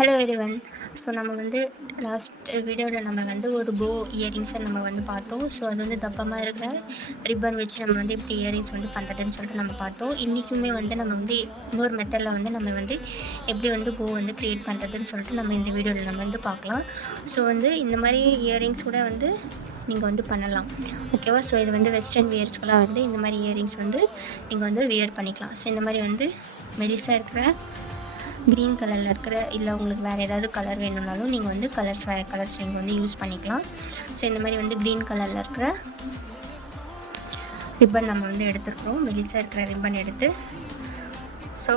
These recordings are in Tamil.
Hello everyone. ஸோ நம்ம வந்து லாஸ்ட் வீடியோவில் நம்ம வந்து ஒரு போ இயரிங்ஸை நம்ம வந்து பார்த்தோம். ஸோ அது வந்து தப்பமாக இருக்கிற ரிப்பன் வச்சு நம்ம வந்து இப்படி இயரிங்ஸ் வந்து பண்ணுறதுன்னு சொல்லிட்டு நம்ம பார்த்தோம். இன்றைக்குமே வந்து நம்ம வந்து இன்னொரு மெத்தடில் வந்து நம்ம வந்து எப்படி வந்து போ வந்து க்ரியேட் பண்ணுறதுன்னு சொல்லிட்டு நம்ம இந்த வீடியோவில் நம்ம வந்து பார்க்கலாம். ஸோ வந்து இந்த மாதிரி இயரிங்ஸ் கூட வந்து நீங்கள் வந்து பண்ணலாம். ஓகேவா? ஸோ இது வந்து வெஸ்டர்ன் வியர்ஸ்க்கெலாம் வந்து இந்த மாதிரி இயரிங்ஸ் வந்து நீங்கள் வந்து வியர் பண்ணிக்கலாம். ஸோ இந்த மாதிரி வந்து மெலிசாக இருக்கிற க்ரீன் கலரில் இருக்கிற இல்லை உங்களுக்கு வேறு ஏதாவது கலர் வேணும்னாலும் நீங்கள் வந்து வேறு கலர்ஸ் நீங்கள் வந்து யூஸ் பண்ணிக்கலாம். ஸோ இந்த மாதிரி வந்து க்ரீன் கலரில் இருக்கிற ரிப்பன் நம்ம வந்து எடுத்துருக்குறோம். மெலிசாக இருக்கிற ரிப்பன் எடுத்து ஸோ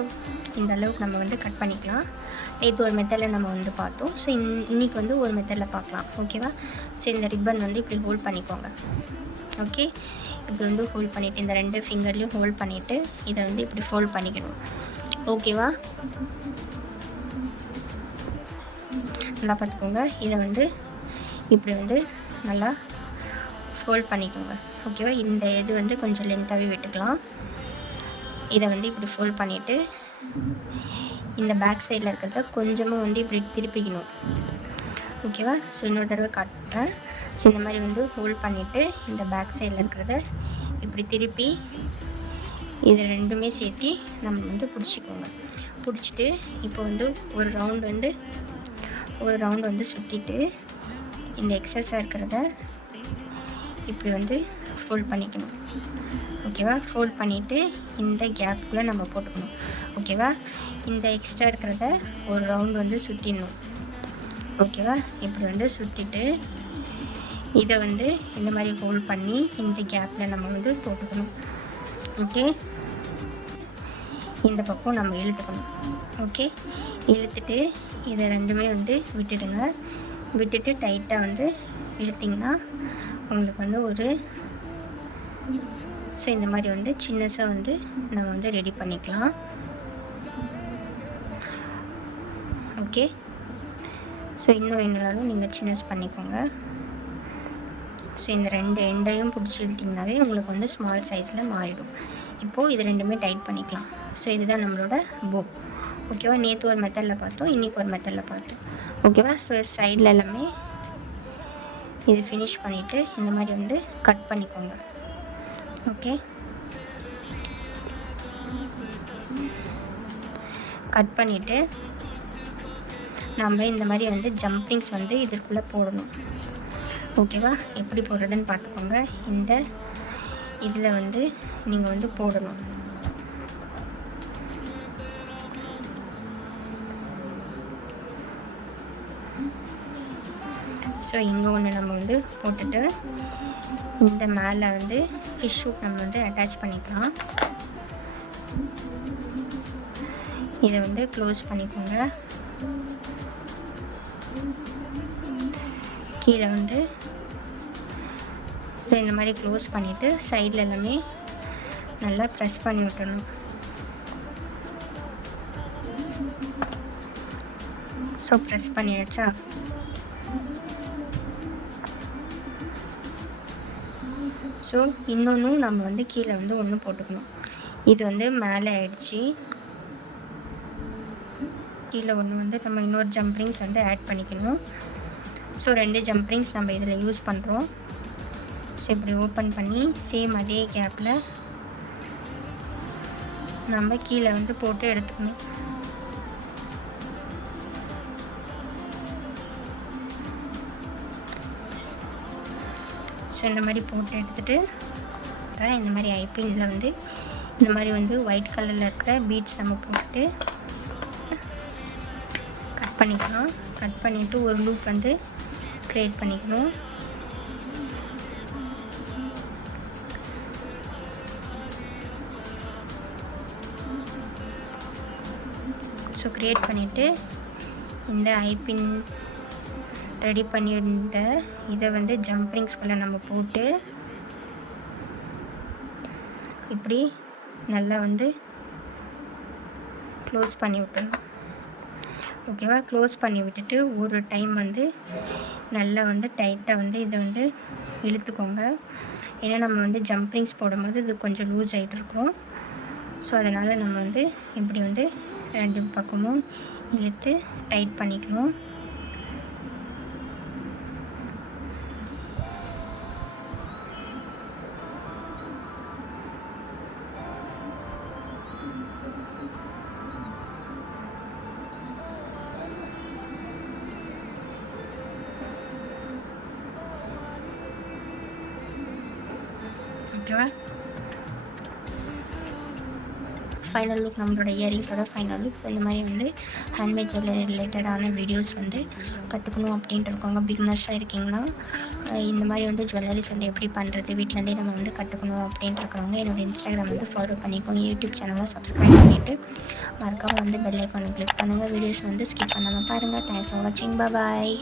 இந்த அளவுக்கு நம்ம வந்து கட் பண்ணிக்கலாம். நேற்று ஒரு மெத்தடில் நம்ம வந்து பார்த்தோம். ஸோ இன்றைக்கி வந்து ஒரு மெத்தடில் பார்க்கலாம். ஓகேவா? ஸோ இந்த ரிப்பன் வந்து இப்படி ஹோல்ட் பண்ணிக்கோங்க. ஓகே, இப்படி வந்து ஹோல்ட் பண்ணிவிட்டு இந்த 2 ஃபிங்கர்லேயும் ஹோல்ட் பண்ணிவிட்டு இதை வந்து இப்படி ஃபோல்ட் பண்ணிக்கணும். ஓகேவா? நல்லா பார்த்துக்கோங்க. இதை வந்து இப்படி வந்து நல்லா ஃபோல்ட் பண்ணிக்கோங்க. ஓகேவா? இந்த இது வந்து கொஞ்சம் லென்த்தாகவே விட்டுக்கலாம். இதை வந்து இப்படி ஃபோல்ட் பண்ணிவிட்டு இந்த பேக் சைடில் இருக்கிறத கொஞ்சமாக வந்து இப்படி திருப்பிக்கணும். ஓகேவா? ஸோ இன்னொரு தடவை காட்டுறேன். ஸோ இந்த மாதிரி வந்து ஹோல்ட் பண்ணிவிட்டு இந்த பேக் சைடில் இருக்கிறத இப்படி திருப்பி இது ரெண்டுமே சேர்த்து நம்ம வந்து பிடிச்சிக்கோங்க. பிடிச்சிட்டு இப்போ வந்து ஒரு ரவுண்ட் வந்து சுற்றிட்டு இந்த எக்ஸஸாக இருக்கிறத இப்படி வந்து ஃபோல்ட் பண்ணிக்கணும். ஓகேவா? ஃபோல்ட் பண்ணிவிட்டு இந்த கேப்புக்குள்ளே நம்ம போட்டுக்கணும். ஓகேவா? இந்த எக்ஸ்ட்ரா இருக்கிறத ஒரு ரவுண்ட் வந்து சுற்றிடணும். ஓகேவா? இப்படி வந்து சுற்றிட்டு இதை வந்து இந்த மாதிரி ஹோல்ட் பண்ணி இந்த கேப்பில் நம்ம வந்து போட்டுக்கணும். ஓகே, இந்த பக்கம் நம்ம இழுத்துக்கணும். ஓகே, இழுத்துட்டு இதை ரெண்டுமே வந்து விட்டுட்டு டைட்டாக வந்து இழுத்திங்கன்னா உங்களுக்கு வந்து ஸோ இந்த மாதிரி வந்து சின்னஸாக வந்து நம்ம வந்து ரெடி பண்ணிக்கலாம். ஓகே, ஸோ இன்னும் வேணுனாலும் நீங்கள் சின்னஸ் பண்ணிக்கோங்க. ஸோ இந்த 2 எண்டையும் பிடிச்சி இழுத்திங்கனாவே உங்களுக்கு வந்து ஸ்மால் சைஸில் மாறிடும். இப்போது இது ரெண்டுமே டைட் பண்ணிக்கலாம். ஸோ இதுதான் நம்மளோட போ. ஓகேவா? நேற்று ஒரு மெத்தடில் பார்த்தோம், இன்றைக்கி ஒரு மெத்தடில் பார்த்தோம். ஓகேவா? ஸோ சைடில் எல்லாமே இது ஃபினிஷ் பண்ணிவிட்டு இந்த மாதிரி வந்து கட் பண்ணிக்கோங்க. ஓகே, கட் பண்ணிவிட்டு நம்ம இந்த மாதிரி வந்து ஜம்பிங்ஸ் வந்து இதற்குள்ளே போடணும். ஓகேவா? எப்படி போடுறதுன்னு பார்த்துக்கோங்க. இந்த இதில் வந்து நீங்கள் வந்து போடணும். ஸோ இங்கே ஒன்று நம்ம வந்து போட்டுட்டு இந்த மேலே வந்து ஃபிஷ் ஹூக் நம்ம வந்து அட்டாச் பண்ணிக்கலாம். இதை வந்து க்ளோஸ் பண்ணிக்கோங்க. கீழே வந்து ஸோ இந்த மாதிரி க்ளோஸ் பண்ணிவிட்டு சைடில் எல்லாமே நல்லா ப்ரெஸ் பண்ணி விட்டணும். ஸோ ப்ரெஸ் பண்ணியாச்சா? ஸோ இன்னொன்றும் நம்ம வந்து கீழே வந்து ஒன்று போட்டுக்கணும். இது வந்து மேலே ஆயிடுச்சு. கீழே ஒன்று வந்து நம்ம இன்னொரு ஜம்ப்ரிங்ஸ் வந்து ஆட் பண்ணிக்கணும். ஸோ 2 ஜம்ப்ரிங்ஸ் நம்ம இதில் யூஸ் பண்ணுறோம். ஸோ இப்படி ஓப்பன் பண்ணி சேம் அதே கேப்பில் நம்ம கீழே வந்து போட்டு எடுத்துக்கணும். ஸோ இந்த மாதிரி போட்டு எடுத்துகிட்டு இந்த மாதிரி ஐப்பிங்கில் வந்து இந்த மாதிரி வந்து ஒயிட் கலரில் இருக்கிற பீட்ஸ் நம்ம போட்டுட்டு கட் பண்ணிக்கலாம். கட் பண்ணிவிட்டு ஒரு லூப் வந்து க்ரியேட் பண்ணிக்கணும். ஸோ க்ரியேட் பண்ணிவிட்டு இந்த ஐப்பின் ரெடி பண்ணியிருந்த இதை வந்து ஜம்ப்ரிங்ஸ்குள்ளே நம்ம போட்டு இப்படி நல்லா வந்து க்ளோஸ் பண்ணி விட்டுணும். ஓகேவா? க்ளோஸ் பண்ணி விட்டுட்டு ஒரு டைம் வந்து நல்லா வந்து டைட்டாக வந்து இதை வந்து இழுத்துக்கோங்க. ஏன்னா நம்ம வந்து ஜம்ப்ரிங்ஸ் போடும்போது இது கொஞ்சம் லூஸ் ஆகிட்டு இருக்கும். ஸோ அதனால் நம்ம வந்து இப்படி வந்து 2 பக்கமும் இழுத்து டைட் பண்ணிக்கணும். ஓகேவா? ஃபைனல் லுக் நம்மளோட இயரிங்ஸோட ஃபைனல் லுக். ஸோ இந்த மாதிரி வந்து ஹேண்ட்மேட் ஜுவல்லரி ரிலேட்டடான வீடியோஸ் வந்து கற்றுக்கணும் அப்படின்ட்டு இருக்கவங்க, பிகினர்ஸாக இருக்கீங்கன்னா இந்த மாதிரி வந்து ஜுவல்லரிஸ் வந்து எப்படி பண்ணுறது வீட்டிலேருந்தே நம்ம வந்து கற்றுக்கணும் அப்படின்ட்டு இருக்கிறவங்க என்னோடய இன்ஸ்டாகிராம் வந்து ஃபாலோ பண்ணிக்கோங்க. யூடியூப் சேனலை சப்ஸ்கிரைப் பண்ணிவிட்டு மறக்காமல் வந்து பெல் ஐக்கானை கிளிக் பண்ணுங்கள். வீடியோஸ் வந்து ஸ்கிப் பண்ணாமல் பாருங்கள். தேங்க்ஸ் ஃபார் வாட்சிங். பாய்.